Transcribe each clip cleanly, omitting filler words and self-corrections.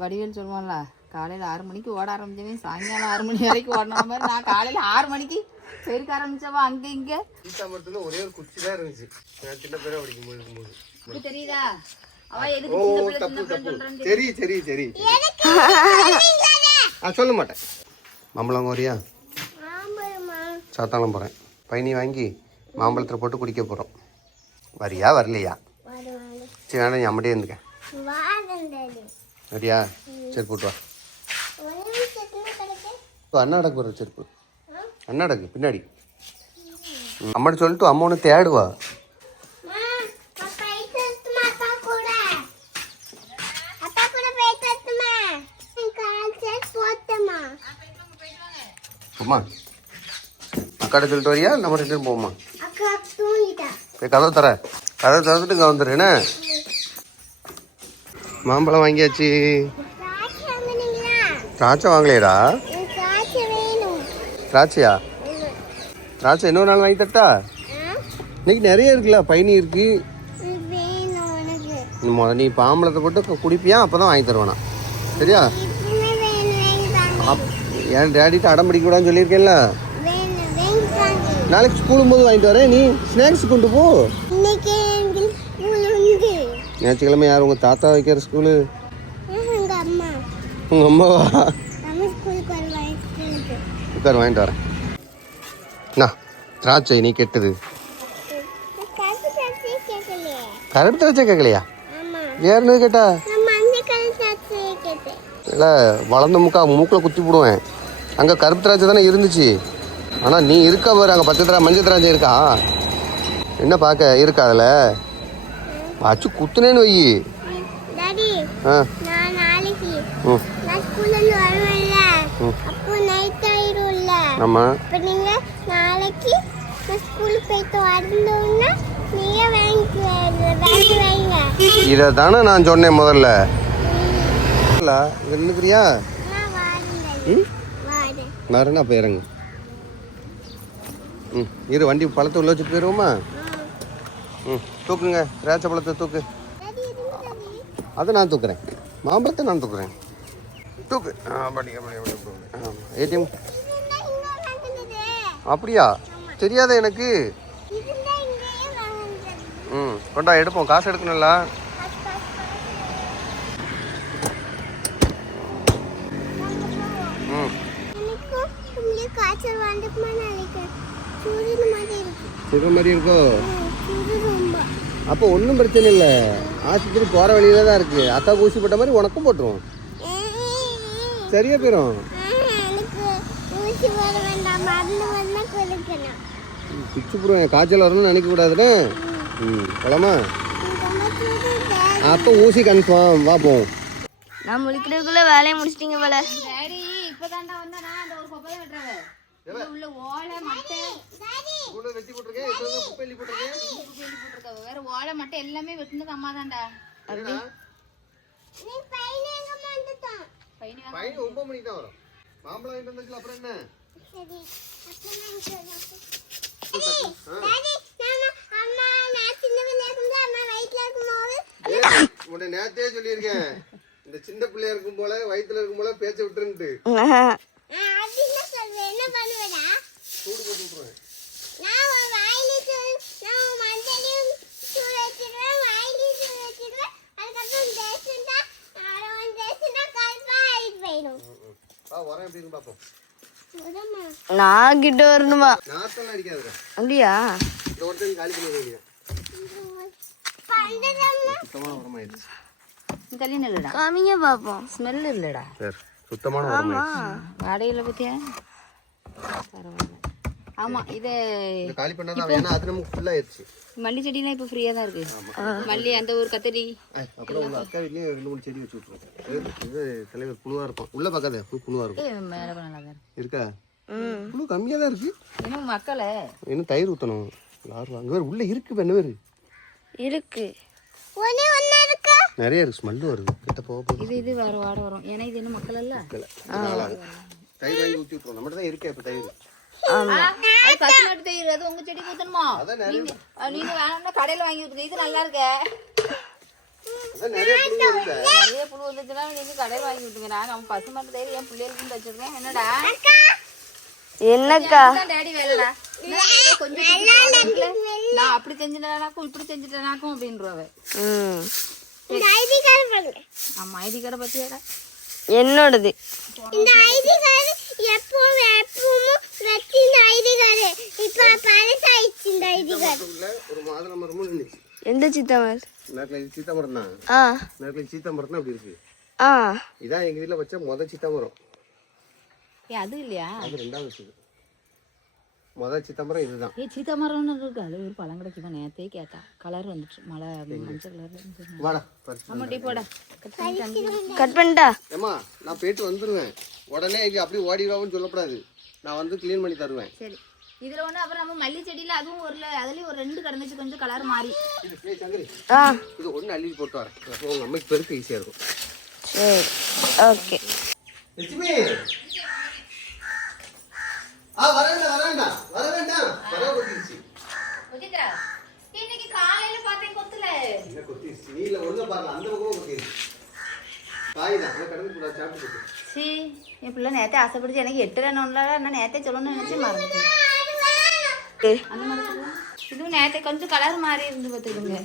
வடிவேல் சொல்லுவான்ல, காலையில் 6 மணிக்கு ஓட ஆரம்பிச்சவன் சாயங்காலம் 6 மணி வரைக்கும் ஓடின மாதிரி நான் காலையில் 6 மணிக்கு பெருக்க ஆரம்பிச்சவா அங்கே இங்கே. சீத்தாமரத்துல ஒரே ஒரு குச்சி தான் இருந்துச்சு. நான் சின்ன பேரை படிக்கும்போது தெரியுதா? அவ எதுக்கு சரி சொல்ல மாட்டேன். மாம்பழம் வரியா? சாத்தாளம் போகிறேன். பைனி வாங்கி மாம்பழத்தில் போட்டு குடிக்க போகிறோம். வரியா வரலையா? சரி வேணா நீ அம்மட்டே இருந்துக்க. வரியா? சரி போட்டு வா. அண்ணா அடக்கு போகிற செருப்பு. அண்ணா அடக்கு பின்னாடி. அம்மாட்ட சொல்லிட்டு அம்மா ஒன்று தேடுவா. அம்மா அக்காட்ட சொல்லிட்டு வரியா? நம்ம ரெண்டு பேரும் போவோமா? போய் கதவை திறந்துட்டு இங்கே வந்துடு. என்ன மாம்பழம் வாங்கியாச்சு. திராட்சை வாங்கலையடா? திராட்சையா? திராட்சை இன்னொரு நாள் வாங்கி தட்டா? இன்னைக்கு நிறைய இருக்குல்ல, பயணி இருக்கு. நீ மாம்பழத்தை போட்டு குடிப்பியா? அப்பதான் வாங்கி தருவானா? சரியா? ஏன் டேடிட்ட அடம் பிடிக்க கூடாதுன்னு சொல்லியிருக்கேன்ல. நாளைக்கு ஸ்கூலும் போது வாங்கிட்டு வரேன். நீ ஸ்நாக்ஸ் கொண்டு போ. ஞாயிற்றுக்கிழமை யார் உங்க தாத்தா வைக்கிற ஸ்கூலு? உங்க அம்மாவா? உட்கார் வாங்கிட்டு வரேன். என்ன திராட்சை நீ கெட்டது? கருப்பு திராட்சை கேட்கலையா? வேற என்ன கேட்டா? இல்லை வளர்ந்த மூக்கில் குத்தி போடுவேன். அங்கே கருப்பு திராட்சை தானே இருந்துச்சு. ஆனால் நீ இருக்கா பாரு, அங்கே மஞ்சள் திராட்சை இருக்கா? என்ன பார்க்க இருக்கா அதில்? வச்சு குத்துனேன்னு வை. ஆமாம் இதை தானே நான் சொன்னேன் முதல்ல. நின்றுக்கிறியா? வரேன்னா அப்போ இறங்கு. இரு வண்டி பழத்தை உள்ள வச்சுட்டு போயிடுவோமா? தூக்குங்க திராட்சை பழத்தை தூக்கு. அதை நான் தூக்குறேன். மாம்பழத்தை நான் தூக்குறேன். தூக்கு. ஏடிஎம் அப்படியா? தெரியாத எனக்கு. கொண்டா எடுப்போம். காசு எடுக்கணும்ல. மாதிரி இருக்கோ? அப்போ ஒன்றும் பிரச்சனை இல்லை. ஆஸ்பத்திரி போகிற வழியில தான் இருக்கு. அக்கா ஊசி போட்ட மாதிரி உனக்கும் போட்டுருவோம். சரியா போயிடும். பிச்சு போடுவேன். காய்ச்சல் வரணும்னு நினைக்க கூடாதுன்னு. போலாமா? அப்போ ஊசி கன்ஃபார்ம். வா போவோம். நான் முடிக்கிறதுக்குள்ள வேலையை முடிச்சிட்டீங்க போல. டாடி இப்பதான்டா வந்தா. நான் அந்த ஒரு கொப்பையை வெட்டுறேன். உள்ள ஓலை மட்டை வெட்டி போட்டுருக்கேன். குப்பையில போட்டுருக்கேன். வேற ஓலை மட்டை எல்லாமே வெட்டினது அம்மா தான்டா. நீ பையன் எங்க வந்துட்டான்? பையன் 9 மணிக்கு தான் வரும். மாம்பழம் வாங்கிட்டு வந்தாச்சு. அப்புறம் என்ன? சரி அம்மா நான் சின்ன பிள்ளையா இருக்கும்போது அம்மா வயித்துல இருக்கும்போது உன்னை நேத்தே சொல்லியிருக்கேன். இந்த சின்ன பிள்ளையா இருக்கும் போல வயித்துல இருக்கும் போல பேச்ச விட்டுருன்ட்டு. என்ன பண்ணுவடா? சூடு போட்டு விட்டுருவேன். நான் வாயிலே நான் மண்டலியும் சூடு வச்சிருவேன். வாயிலே சூடு வச்சிருவேன். அதுக்கப்புறம் தேசண்டா அரவன் தேசண்டா கல்பா ஆயிட்டு போயிடும். வரேன் எப்படி இருக்கு பாப்போம். நான் கிட்ட வரணுமா? நாத்தெல்லாம் அடிக்காதுடா. அப்படியா? இந்த ஒருத்தன் காலி பண்ணி வைங்க. சுத்தமான உரமாயிடுச்சு. தள்ளி நில்லுடா. காமிங்க பாப்போம். ஸ்மெல் இல்லடா. சரி சுத்தமான உரமாயிடுச்சு. வாடகையில பத்தியா? ஆமா இது காலி பண்ணாதான் வேணா. அது நமக்கு ஃபுல்லா ஆயிடுச்சு. மல்லி செடிலாம் இப்போ ஃப்ரீயா தான் இருக்கு. மல்லி அந்த ஒரு கத்தரி. அப்புறம் உங்க அக்கா வீட்லயே 2-3 செடி வச்சு விட்டுருக்கோம். இது தலைவர் புழுவா இருக்கும். உள்ள பக்காத புழுவா இருக்கும். மேல நல்லா தான் இருக்கா? புழு கம்மியா தான் இருக்கு. இன்னும் மக்களே இன்னும் தயிர் ஊத்தணும். லார் வாங்க வேற உள்ள இருக்கு. என்ன வேறு இருக்கு. ஒண்ணே ஒண்ணா இருக்கு. நிறைய இருக்கு. ஸ்மெல் வருது. கிட்ட போக போகுது. இது வேற வாட வரும். ஏன்னா இது இன்னும் மக்கள் இல்ல. தயிர் வாங்கி ஊத்தி விட்டுறோம். நம்மட்ட தான் இருக்கே இப்ப தயிர். ஆமா அது பசுமாட்டு தயிர். அது உங்க செடி ஊத்தணுமா? நீங்க வேணா கடையில வாங்கி ஊத்துங்க. இது நல்லா இருக்கு. அதான் நிறைய புழு வருது. நிறைய புழு வந்துச்சுன்னா நீங்க கடையில் வாங்கி விட்டுங்க. நான் நம்ம பசுமாட்டு தயிர் என் பிள்ளைகளுக்கு வச்சிருக்கேன். என்னடா என்னக்கா டேடி வேலைடா கொஞ்சம் நான் அப்படி செஞ்சுட்டேனாக்கும் இப்படி செஞ்சுட்டேனாக்கும் அப்படின்றவ. இந்த ஐடி கார்டு பாருங்க. ஆமா ஐடி கார்டை பத்தியாடா என்னோடது. இந்த ஐடி கார்டு எப்பவும் வச்சு இந்த ஐடி கார்டு இப்ப பழசாயிடுச்சு. இந்த ஐடி கார்டு ஒரு மாதுளை மரமும் இருந்துச்சு. எந்த சித்தாமர்? நேரத்தில் இது சீத்தா மரம் தான். ஆ நேரத்தில் சீத்தா மரம் தான் அப்படி இருக்கு. ஆ இதான் எங்கள் வீட்டில் வச்ச மொதல் சீத்தா மரம். அது இல்லையா? அது 2வது வச்சது. முதல் சீத்தா மரம் இதுதான். சீதா மரம்னு இருக்கு. அது ஒரு பழம் கிடைக்குமா? நேரத்தையே கேட்டா கலர் வந்துட்டு மழை மஞ்சள் கலர். வாடா ஆமா டீ போடா. கட் பண்ணிட்டா? ஏம்மா நான் போயிட்டு வந்துடுவேன். உடனே இங்கே அப்படியே ஓடிடுவான்னு சொல்லக்கூடாது. நான் வந்து க்ளீன் பண்ணி தருவேன். சரி இதுல ஒண்ணு அப்புறம் நம்ம மல்லி செடியில அதுவும் அதுலயும் ஒரு 2 கடந்துச்சு கொஞ்சம் கலர் மாறி. இது சங்கரி ஆ இது ஒன்று அள்ளி போட்டு வரேன். அப்போ உங்கள் அம்மைக்கு பெருக்க ஈஸியாக இருக்கும். சரி ஓகே. லட்சுமி வர வேண்டாம் வர கொத்திடுச்சு. இன்னைக்கு காலையில பார்த்தேன் கொத்துல. என்ன கொத்திடுச்சு? நீல ஒழுங்கா பாருங்க, அந்த பக்கமும் கொத்திடுச்சு. காய் தான் கடந்து கூட சாப்பிட்டு போட்டு. சீ என் பிள்ளை நேரத்தை ஆசைப்படுச்சு. எனக்கு 8 வேணும்ல. நான் நேரத்தை சொல்லணும்னு நினைச்சு மறந்துட்டேன். அந்த மாதிரி சொல்லுங்க. இதுவும் நேரத்தை கொஞ்சம் கலர் மாறி இருந்து பார்த்துக்கோங்க.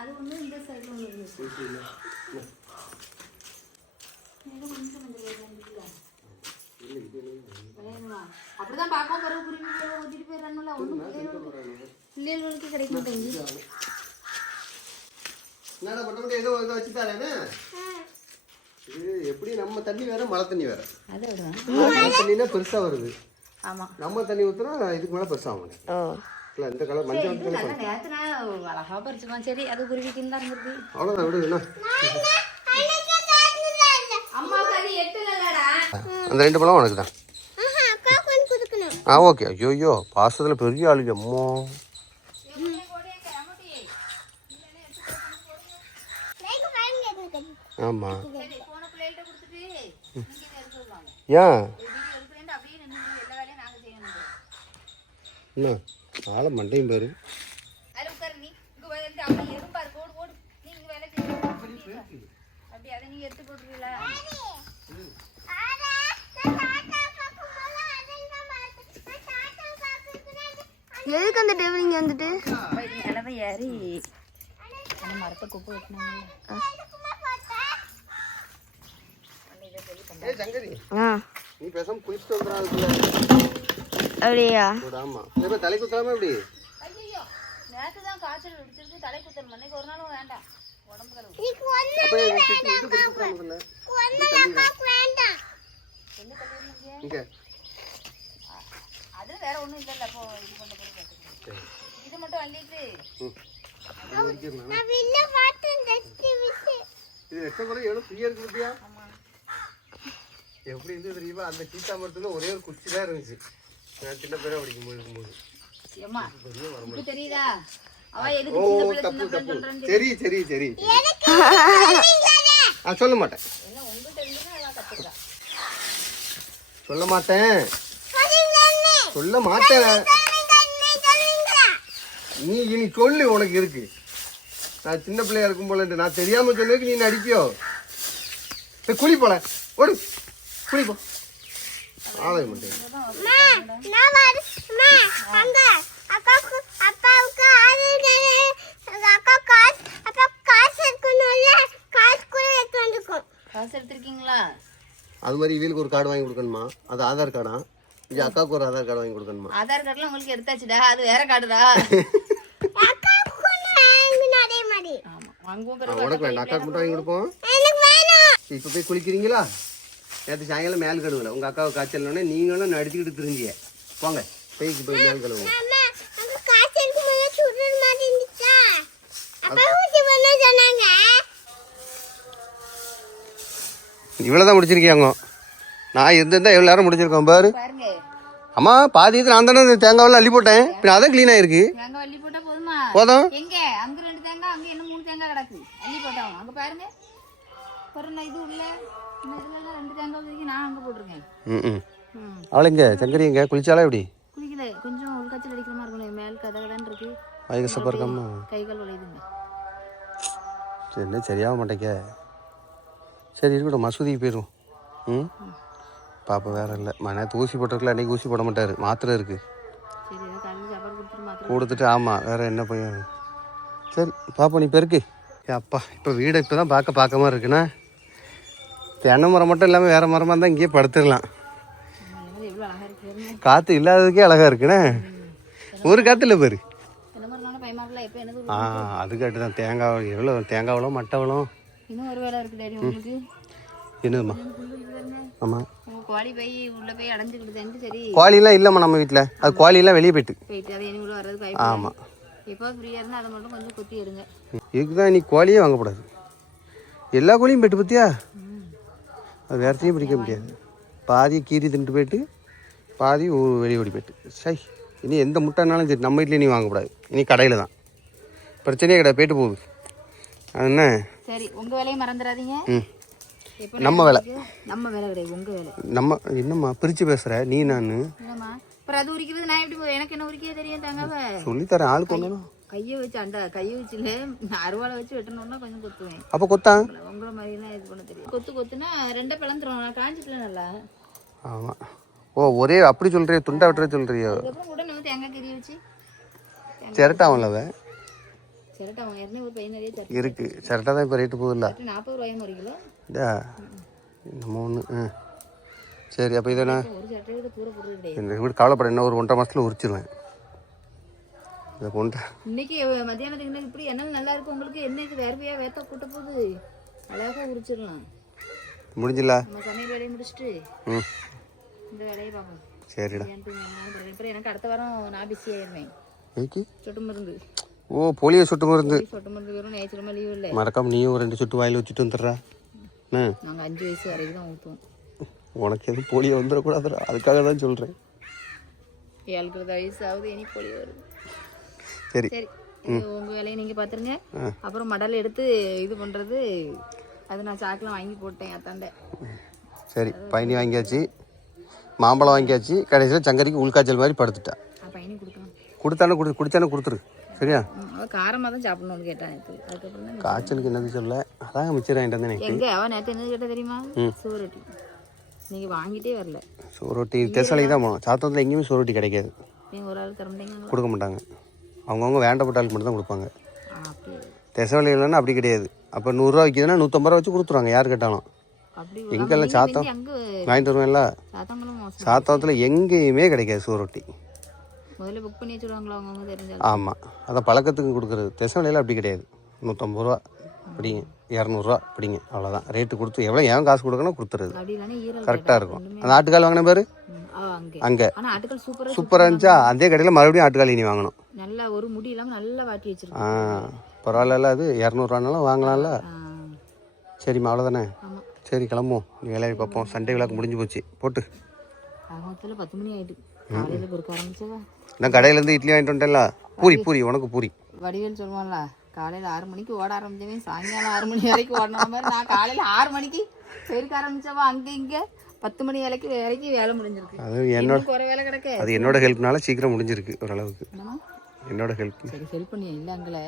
அது ஒன்று இந்த சைடு ஒன்று இருந்துச்சு. அப்படிதான் பார்க்கவும் பிறகு குருவி ஊற்றிட்டு போயிடறானுல. ஒன்றும் பிள்ளைகளுக்கு கிடைக்க மாட்டேங்குது. என்னடா பட்ட ஏதோ இதை வச்சுட்டாரேன்னு. இது எப்படி நம்ம தண்ணி வேற மழை தண்ணி வேற. அதை விடுவேன். மழை தண்ணினா பெருசா வருது. ஆமா நம்ம தண்ணி ஊத்துனா இதுக்கு மேல பெருசாகும். இல்ல இந்த கலர் மஞ்சள் கலர் நேரத்து நான் அழகா பறிச்சுக்கலாம். சரி அது குருவிக்குன்னு தான் இருக்கு. அவ்வளோதான் விடு. என்ன அம்மா கறி 8 இல்லடா. அந்த 2 பழம் உனக்கு தான். அக்கா கொஞ்சம் கொடுக்கணும். ஓகே. ஐயோ பாசத்துல பெரிய ஆளுங்க. அம்மா ஆமா ஏன் என்ன ஆளை மண்டையும் பாரு. எதுக்கு அந்த டேபிள் இங்க வந்துட்டு ஏறி மரத்தை குப்பை வெட்டினாங்க. சங்கரி ஆ நீ பேசாம குளிச்சுட்டு வந்துடுறா. அப்படியா? ஆமா தலை குத்தாம எப்படி? ஐயோ நேற்று தான் காய்ச்சல் அடிச்சிருக்கு. தலை குத்தல் மண்ணைக்கு ஒரு நாளும் வேண்டாம். உடம்பு கழுவு. இதுக்கு ஒண்ணு அக்காக்கு வேண்டாம். என்ன கழுவுறீங்க? இங்க அது வேற ஒண்ணும் இல்ல. அப்போ இது பண்ண போறோம். இது மட்டும் அள்ளிட்டு நான் வெளில பார்த்தேன். இது எத்தனை முறை எவ்வளவு ஃப்ரீயா இருக்கு பத்தியா? எப்படி இருந்து தெரியுமா? அந்த சீத்தா மரத்துல ஒரே ஒரு குச்சி தான் இருந்துச்சு. நான் சின்ன பேரா படிக்கும்போது. ஏம்மா இப்ப தெரியுதா? அவ ஓ எதுக்கு சின்ன பிள்ளை தப்பு சின்ன தப்பு. சொல்றேன்னு சரி சரி சரி சொல்ல மாட்டேன். என்ன உங்ககிட்ட இருந்துன்னா எல்லாம் கத்துக்கிறா. சொல்ல மாட்டேன் சொல்ல மாட்டேன். நீ இனி சொல்லு உனக்கு இருக்கு. நான் சின்ன பிள்ளையா இருக்கும் போல நான் தெரியாம சொன்னதுக்கு நீ நடிப்பியோ? குளி போல ஓடு குளி போ. ஆளை மாட்டேன். காசு எடுத்திருக்கீங்களா? அது மாதிரி இவளுக்கு ஒரு கார்டு வாங்கி கொடுக்கணுமா? அது ஆதார் கார்டா? இது அக்காவுக்கு ஒரு ஆதார் கார்டு வாங்கி கொடுக்கணுமா? ஆதார் கார்டுலாம் உங்களுக்கு எடுத்தாச்சுடா. அது வேற கார்டுடா. ஆமா வாங்குவோம். உனக்கு வேண்டாம். அக்காவுக்கு மட்டும் வாங்கி கொடுப்போம். இப்போ போய் குளிக்கிறீங்களா? நேற்று சாயங்காலம் மேல் கழுவுல உங்கள் அக்காவை காய்ச்சல்னே நீங்களும் நடிச்சுக்கிட்டு தெரிஞ்சிய. போங்க போய்க்கு போய் மேல் கழுவுங்க. இவ்வளோதான் முடிச்சிருக்கியாங்க. நான் இருந்திருந்தா எவ்வளோ நேரம் முடிச்சிருக்கோம் பாரு. பாருங்க அம்மா பாதி இது நான் தானே தேங்காவெல்லாம் அள்ளி போட்டேன். பின்ன அதான் க்ளீன் ஆயிருக்கு. தேங்காய் அள்ளி போட்டா போதுமா? போதும். எங்க அங்க 2 தேங்காய் அங்க என்ன 3 தேங்காய் கிடக்கு. அள்ளி போட்டாங்க அங்க பாருங்க. பாருங்க இது உள்ள இதுல 2 தேங்காய் வரைக்கும் நான் அங்க போட்டிருக்கேன். அவளை இங்கே சங்கரி இங்கே குளிச்சாலா எப்படி? குளிக்கல. கொஞ்சம் உள்காய்ச்சல் அடிக்கிற மாதிரி இருக்கணும். மேல் கதகதான் இருக்கு. வாய் கசப்பாக இருக்காமா? கை கால் வலியுதுங்க. சரி என்ன சரியாக மாட்டேங்க. சரி இருக்கட்டும், மசூதிக்கு போயிடும். ம் பாப்பா வேறு இல்லை. நேற்று ஊசி போட்டிருக்கல, அன்றைக்கி ஊசி போட மாட்டார், மாத்திரை இருக்குது. சரி ஏதோ காலையில் சாப்பாடு கொடுத்துட்டு மாத்திரை கொடுத்துட்டு ஆமாம் வேறு என்ன பையன். சரி பாப்பா நீ பெருக்கு. அப்பா இப்போ வீடை இப்போ தான் பார்க்க மாதிரி இருக்குண்ணா. தென்னை மரம் மட்டும் இல்லாமல் வேறு மரமாக இருந்தால் இங்கேயே படுத்துடலாம். எவ்வளோ அழகாக இருக்குது. காற்று இல்லாததுக்கே அழகாக இருக்குண்ணே. ஒரு காற்று இல்லை பேர். என்ன மரம்னா பயமாடல எப்போ என்னது. அதுக்காட்டு தான் தேங்காய் எவ்வளோ தேங்காவளம் மட்டவளம். இன்னும் ஒரு வேலை இருக்குது டேடி உங்களுக்கு. என்னதும்மா? ஆமாம் கோழி போய் உள்ளே போய் அடைஞ்சிக்கிடுதுன்ட்டு. சரி கோழிலாம் இல்லைம்மா நம்ம வீட்டில். அது கோழியெல்லாம் வெளியே போயிட்டு அது இனி உள்ள வர்றது பயப்பட. ஆமாம் எப்போ ஃப்ரீயாக இருந்தால் அதை மட்டும் கொஞ்சம் கொத்தி எடுங்க. இதுக்கு தான் நீ கோழியே வாங்கக்கூடாது. எல்லா கோழியும் போயிட்டு பார்த்தியா? அது வேறத்தையும் பிடிக்க முடியாது. பாதி கீரி தின்ட்டு போயிட்டு பாதி வெளியே ஓடி போயிட்டு. சை இனி எந்த முட்டைனாலும் சரி நம்ம வீட்லேயும் நீ வாங்கக்கூடாது. இனி கடையில் தான் பிரச்சனையே கிடையாது, போயிட்டு போகுது. அது என்ன சரி உங்கள் வேலையை மறந்துடாதீங்க. நம்ம வேலை நம்ம வேலை கிடையாது, உங்கள் வேலை. நம்ம என்னம்மா பிரித்து பேசுகிற நீ? நான் என்னம்மா அப்புறம் அது உரிக்கிறது நான் எப்படி எனக்கு என்ன உரிக்க தெரியும் தாங்கவ. சொல்லித்தரேன் ஆளுக்கு ஒன்று. கையை வச்சு கையை வச்சுல அருவாளை வச்சு வெட்டணும்னா கொஞ்சம் கொத்துவேன். அப்போ கொத்தான் உங்களை மாதிரிலாம் இது பண்ண தெரியும். கொத்துனா ரெண்டை பிளந்துரும். நான் காஞ்சிக்கல நல்லா. ஆமாம். ஓ ஒரே அப்படி சொல்கிறியோ, துண்டை வெட்டுற சொல்கிறியோ? அதுக்கப்புறம் கூட நம்ம தேங்காய் கறி வச்சு சிரட்டாவன்ல சிரட்டை அவங்க ஏற்கனவே ஒரு பையன் நிறைய சிரட்டை இருக்குது. சிரட்டா தான் இப்போ ரேட்டு போகுதுல்ல. 40 ரூபாயும் ஒரு கிலோ. நம்ம ஒன்று. சரி அப்போ இதை நான் ஒரு சிரட்டையோட தூர போடுறது கிடையாது. இந்த வீடு கவலைப்பட என்ன ஒரு 1.5 மாதத்தில் உரிச்சிருவேன். இதை கொண்டு இன்னைக்கு மத்தியானத்துக்கு இப்படி என்ன நல்லா இருக்கு உங்களுக்கு. என்ன இது வேர்வையா வேத்த கூட்ட போகுது. அழகாக உரிச்சிடலாம். முடிஞ்சில்ல நம்ம சமையல் வேலையை முடிச்சுட்டு இந்த வேலையை பார்ப்போம். சரிடா. அப்புறம் எனக்கு அடுத்த வாரம் நான் பிஸி ஆயிடுவேன். சொட்டு மருந்து. ஓ போலியோ சொட்டு மருந்து. சொட்டு மருந்து வரும். நேச்சுரமாக லீவ் இல்லை. மறக்காம நீயும் 2 சொட்டு வாயில் வச்சுட்டு வந்துடுறா. நாங்கள் 5 வயசு வரைக்கும் தான் ஊற்றுவோம். உனக்கு எதுவும் போலியோ வந்துடக்கூடாதுடா, அதுக்காக தான் சொல்கிறேன். 7 வயசு ஆகுது, இனி போலியோ வருது. சரி சரி உங்கள் வேலையை நீங்கள் பார்த்துருங்க. அப்புறம் மடல் எடுத்து இது பண்ணுறது அது நான் சாக்கில் வாங்கி போட்டேன் அத்தாண்ட. சரி பயணி வாங்கியாச்சு, மாம்பழம் வாங்கியாச்சு. கடைசியில் சங்கரிக்கு உள்காய்ச்சல் மாதிரி படுத்துட்டா. பையனி கொடுக்கலாம். கொடுத்தானே குடித்தானே கொடுத்துரு. சரியா? அவள் காரமாக தான் சாப்பிடணும்னு கேட்டான் நேற்று. அதுக்கப்புறம் தான் காய்ச்சலுக்கு என்னது சொல்ல, அதான் மிச்சர் வாங்கிட்டு வந்தேன். எங்கே அவன் நேற்று என்னது கேட்டால் தெரியுமா? சோறுட்டி. நீங்கள் வாங்கிட்டே வரல. சோறுட்டி தெசலைக்கு தான் போனோம். சாத்தத்தில் எங்கேயுமே சோறுட்டி கிடைக்காது. நீங்கள் ஒரு ஆள் தர மாட்டீங்க? கொடுக்க மாட்டாங்க. அவங்கவுங்க வேண்டப்பட்ட ஆளுக்கு மட்டும் தான் கொடுப்பாங்க. அப்படி தெசவலை இல்லைன்னா அப்படி கிடையாது. அப்போ 100 ரூபா விற்கிதுன்னா 150 ரூபா வச்சு கொடுத்துருவாங்க யார் கேட்டாலும். அப்படி எங்கெல்லாம் சாத்தம் வாங்கிட்டு வருவேன்ல, சாத்தத்தில் எங்கேயுமே கிடைக்காது சோறுட்டி. முதல்ல புக் பண்ணி வச்சுருவாங்களா அவங்க தெரிஞ்சாலும்? ஆமாம், அதை பழக்கத்துக்கு கொடுக்குறது. தெசவலையில் அப்படி கிடையாது. 150 ரூபா பிடிங்க, 200 ரூபா பிடிங்க, அவ்வளோதான் ரேட்டு. கொடுத்து எவ்வளோ ஏன் காசு கொடுக்கணும் கொடுத்துறது. கரெக்டாக இருக்கும். அந்த ஆட்டுக்கால் வாங்கின பேர் அங்கே சூப்பராக இருந்துச்சா? அதே கடையில் மறுபடியும் ஆட்டுக்கால் இனி வாங்கணும். நல்லா ஒரு முடி இல்லாமல் நல்லா வாட்டி வச்சிருக்கோம். பரவாயில்ல, அது 200 வாங்கலாம்ல. சரிம்மா அவ்வளோதானே. சரி கிளம்புவோம், வேலையை பார்ப்போம். சண்டே விழாக்கு முடிஞ்சு போச்சு. போட்டு 10 மணி ஆகிட்டு காலையில் பொறுக்க ஆரம்பிச்சவா. நான் கடையிலேருந்து இட்லி வாங்கிட்டு வந்துட்டேன்ல. பூரி உனக்கு பூரி. வடிவேல் சொல்லுவான்ல, காலையில் 6 மணிக்கு ஓட ஆரம்பிச்சவன் சாயங்காலம் 6 மணி வரைக்கும் ஓடின மாதிரி நான் காலையில் 6 மணிக்கு பெருக்க ஆரம்பிச்சவா. அங்கே இங்கே 10 மணி வரைக்கும் வேலை முடிஞ்சிருக்கு. அது என்னோட குறை வேலை கிடக்க. அது என்னோட ஹெல்ப்னால சீக்கிரம் முடிஞ்சிருக்கு ஓரளவுக்கு. என்னோட ஹெல்ப். சரி ஹெல்ப் பண்ணி இல்லை அங்கே